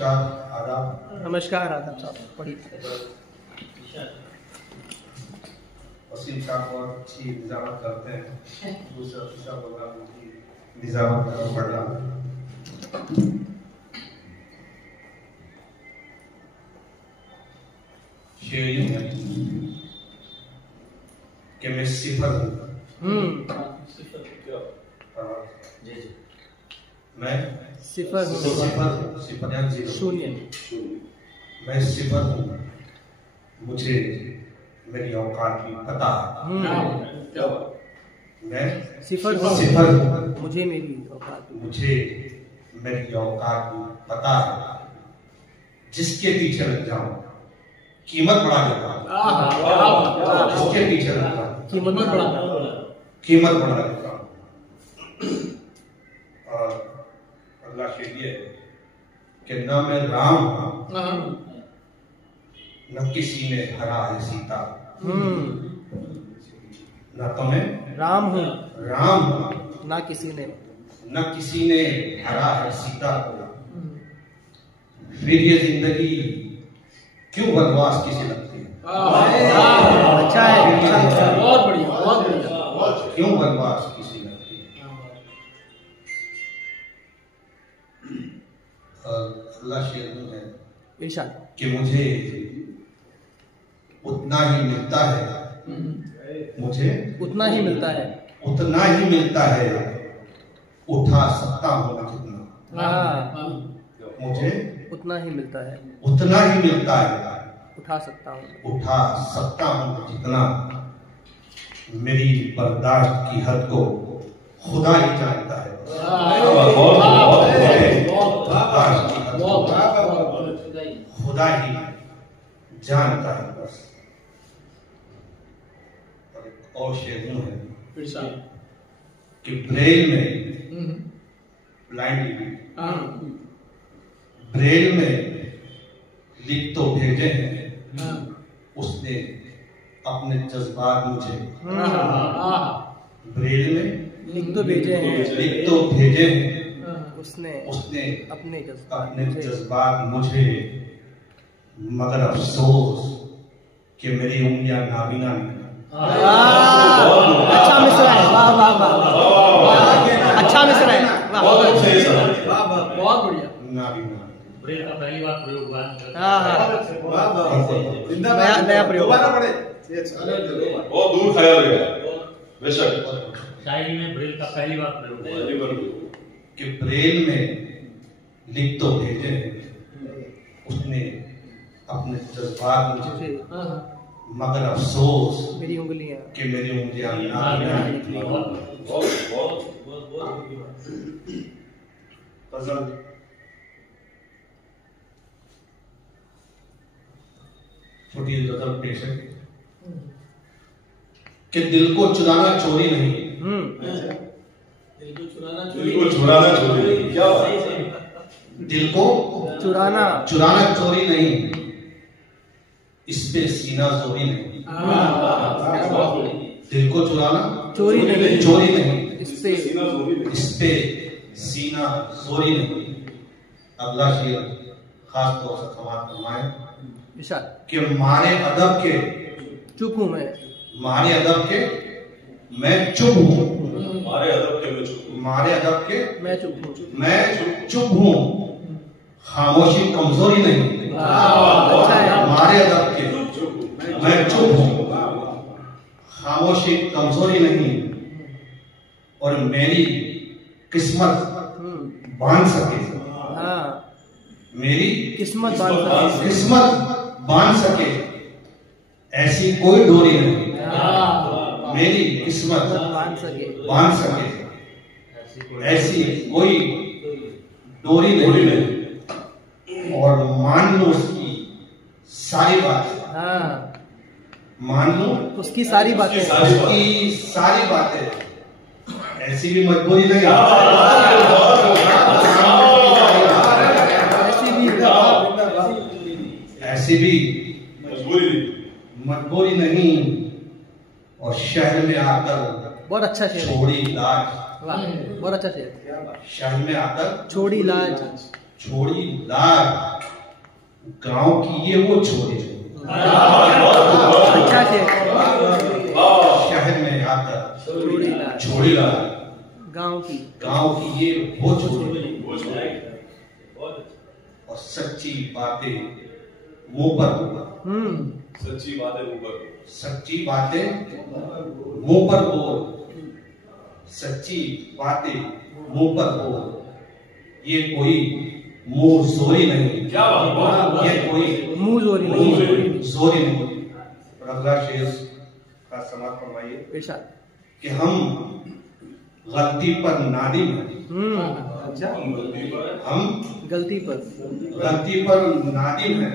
नमस्कार, आदाब। नमस्कार, आदाब साहब। पढ़िए। वसीम साहब बहुत अच्छी निजामत करते हैं। दूसरा तीसरा प्रोग्राम की निजामत पढ़ रहा हूँ। शेर यूं है कि मैं सिफर हूँ। मैं सिफर हूँ। सिफर यानी जीरो, शून्य। मैं सिफर हूँ, मुझे मेरी औकात भी पता है। मैं सिफर हूँ, मुझे मेरी औकात भी पता है। जिसके पीछे लग जाऊं कीमत बढ़ा देता हूं। जिसके पीछे लग जाऊं कीमत बढ़ा देता हूं। और अगला शेर ये है कि न मैं राम हूं, न किसी ने हरा है सीता। न तो मैं राम हूँ, ना किसी ने हरा है सीता को। फिर ये जिंदगी क्यों बनवास किसी लगती है? अच्छा है, बहुत बढ़िया, बहुत बढ़िया। क्यों बनवास किसी लगती है? और अल्लाह शेर है इरशाद कि मुझे उतना ही मिलता है, उठा सकता हूँ जितना। मुझे उतना ही मिलता है, उठा सकता हूँ जितना। मेरी बर्दाश्त की हद को खुदा ही जानता है। खुदा ही जानता है बस। और शेर है कि ब्रेल में लिख तो भेजे हैं उसने अपने जज्बात मुझे। ब्रेल में लिख तो भेजे हैं उसने अपने जज्बात मुझे। मगर अफसोस कि मेरी उंगलियां नाबीना नहीं। अच्छा मिसरा है, वाह वाह वाह, अच्छा मिसरा है, बहुत बढ़िया। नाबीना ब्रेल का पहली बार प्रयोग हुआ है। नया प्रयोग। बहुत दूर ख्याल गया बेशक। शायरी में ब्रेल का पहली बार प्रयोग हुआ कि ब्रेल में लिख तो भेजे उसने अपने जज्बात मुझे। मगर अफसोस मेरी उंगलियां कि मेरी उंगलियां गजल छोटी गजल पेश है कि दिल को चुराना चोरी नहीं। दिल को चुराना चोरी नहीं। क्या दिल को चुराना चोरी नहीं, इस पे सीना जोरी नहीं। दिल को चुराना चोरी नहीं, इस पे सीना जोरी नहीं। अगला शेर खास तौर से समाप्त फरमाए कि मारे अदब के चुप हूँ मैं, मैं चुप हूँ। मैं चुप हूँ, खामोशी कमजोरी नहीं। मारे अदब के मैं चुप हूँ, खामोशी कमजोरी नहीं। और मेरी किस्मत बांध सके, मेरी किस्मत बांध सके ऐसी कोई डोरी नहीं। मेरी किस्मत बांध सके ऐसी कोई डोरी नहीं। और मान लो उसकी सारी बातें, उसकी सारी बातें, ऐसी भी मजबूरी नहीं, ऐसी भी मजबूरी नहीं। और शहर में आकर बहुत अच्छा शेर, छोड़ी लाज, बहुत अच्छा शेर। शहर में आकर छोड़ी लाज, छोड़ी लार गांव की ये वो छोड़ी अच्छा से शहर में आकर छोड़ी लार गांव की ये वो छोड़ी और सच्ची बातें मुंह पर सच्ची बातें ऊपर सच्ची बातें मुंह पर बोल सच्ची बातें मुंह पर बोल ये कोई मुंह जोरी नहीं क्या बात ये कोई मुंह जोरी नहीं जोरी नहीं। अगला शेर का समाप्त फरमाइए इरशाद कि हम गलती पर नादिम हैं अच्छा हम गलती पर नादिम हैं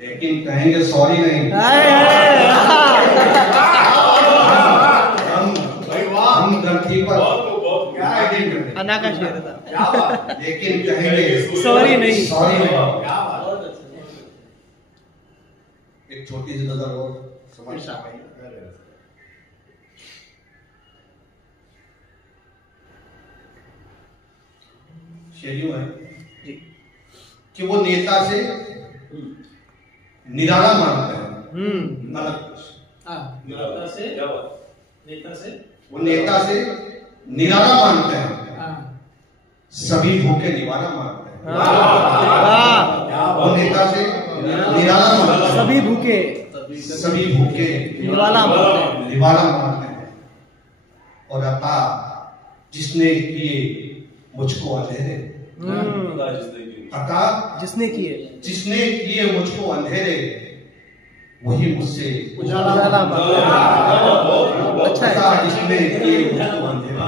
लेकिन कहेंगे सॉरी नहीं हम गलती पर नादिम हैं अना का शेर था लेकिन कहेंगे सॉरी नहीं एक छोटी सी नजर और समझ शेरियों है कि वो नेता से निराला मानते हैं वो नेता से निराला मानते हैं सभी भूखे निवाला मानते हैं वो नेता से निराला मानते हैं सभी भूखे निवाला मानते हैं और अता जिसने किए मुझको अंधेरे अता जिसने किए मुझको अंधेरे वही मुझसे उजाला अच्छा है जिसने किए मुझको अंधेरे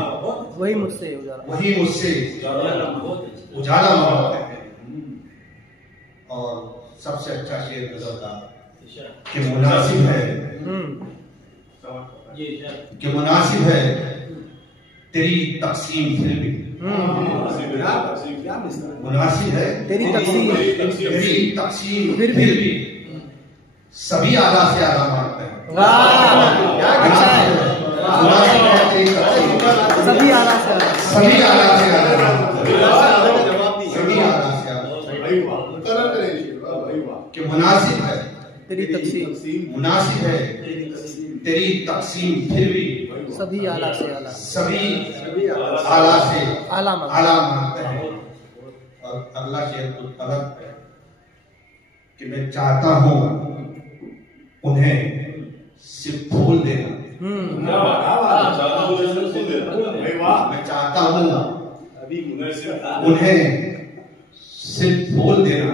वही मुझसे उजाला मानते हैं। और सबसे अच्छा शेर गजल का कि मुनासिब है तेरी तकसीम फिर भी मुनासिब है तेरी तकसीम फिर भी सभी आला से आला मानते हैं अच्छा है मुनासिब है तेरी तकसीम सभी आला से आला सभी आला से आला कि मुनासिब है तेरी तकसीम फिर भी सभी आला से आला आला मानते हैं। और अगला शेर कुछ अलग है कि मैं चाहता हूँ उन्हें सिर्फ फूल देना मैं चाहता हूँ उन्हें सिर्फ फूल देना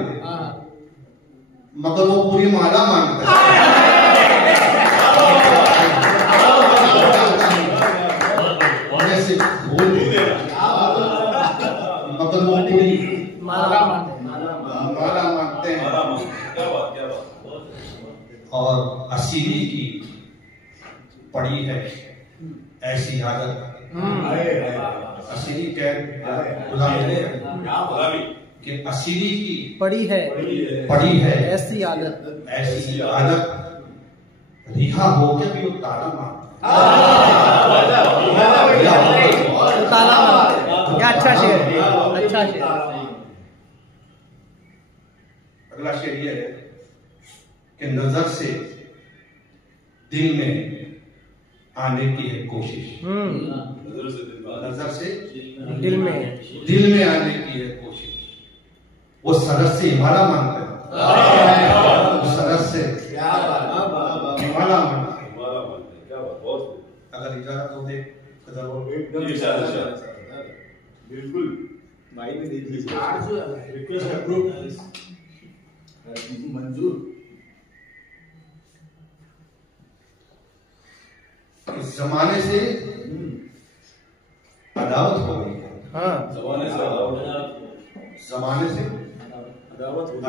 मगर वो पूरी माला मांगता है सिर्फ फूल देना मगर वो पूरी माला मांगते हैं। और असीरी की पड़ी है ऐसी आदत असीरी गुलामी कि असीरी की पड़ी है ऐसी आदत रिहा हो के भी ताला क्या अच्छा शेर अगला शेर ये है कि नजर से दिल में आने की है कोशिश नजर से दिल में आने की है कोशिश वो सरस से हिमाला मानते हैं हिमाला मानते हैं अगर इजाजत हो दे बिल्कुल मंजूर इस जमाने से अदावत हो गई है जमाने से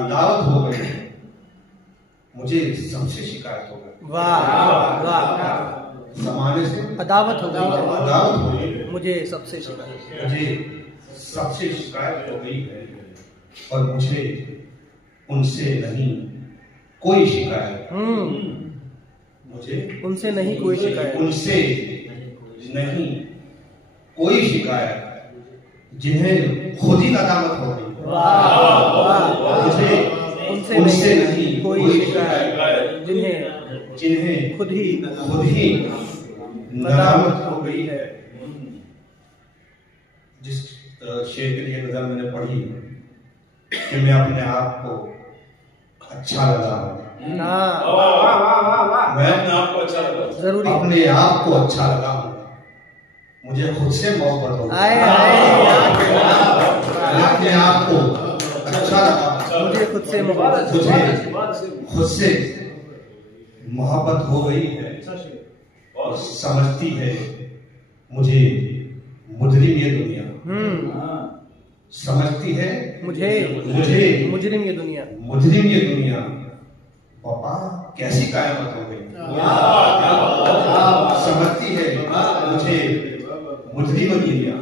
अदावत हो गई मुझे सबसे शिकायत हो गई जमाने से अदावत हो गई मुझे सबसे शिकायत हो गई है और मुझे उनसे नहीं कोई शिकायत मुझे उनसे नहीं कोई शिकायत जिन्हें खुद ही नदामत हो गई, मुझे उनसे नहीं कोई शिकायत, जिन्हें खुद ही नदामत हो गई है। जिस शेर के लिए नजर मैंने पढ़ी कि मैं अपने आप को अच्छा लगा, मैं अपने आप को अच्छा लगा, जरूरी अपने आप को अच्छा लगा, मुझे खुद से मोहब्बत हो गई, अपने आप को अच्छा लगा, मुझे खुद से मोहब्बत हो गई है और समझती है मुझे मुजरिम ये दुनिया, समझती है मुझे मुजरिम ये दुनिया। पापा कैसी कयामत हो गई, समझती है मुझे मुजरिम ये दुनिया,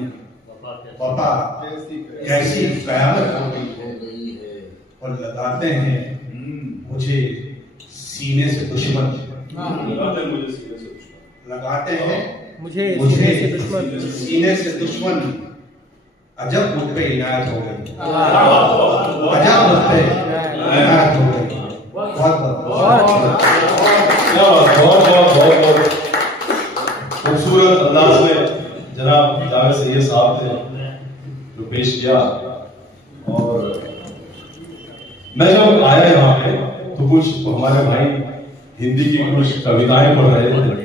पापा कैसी कयामत हो गई है। और लगाते हैं मुझे सीने से दुश्मन, लगाते हैं मुझे सीने से दुश्मन, अजब मुझ पे इनायत हो गई, अजब मुझ पे इनायत हो गई। बहुत खूबसूरत अंदाज में जनाब जावेद सैयद साहब ने जो पेश किया। और मैं जब आया यहाँ पे तो कुछ हमारे भाई हिंदी की कुछ कविताएं पढ़ रहे थे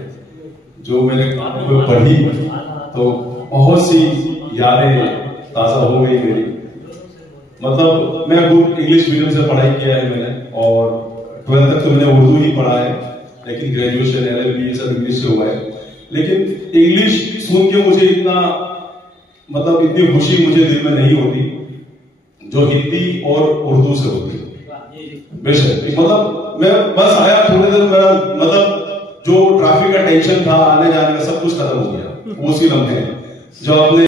जो मैंने पढ़ी तो बहुत सी यादें ताजा हो गई मेरी। मतलब मैं खुद इंग्लिश मीडियम से पढ़ाई किया है मैंने और 12th तक तो मैंने उर्दू ही पढ़ा है, लेकिन ग्रेजुएशन LLB ये सब इंग्लिश से हुआ है। लेकिन इंग्लिश सुन के मुझे इतना मतलब इतनी खुशी मुझे दिल में नहीं होती जो हिंदी और उर्दू से होती है। बेशक मतलब मैं बस आया थोड़ी देर, मेरा मतलब जो ट्रैफिक का टेंशन था आने जाने का सब कुछ खत्म हो गया उसी लम्हे जो आपने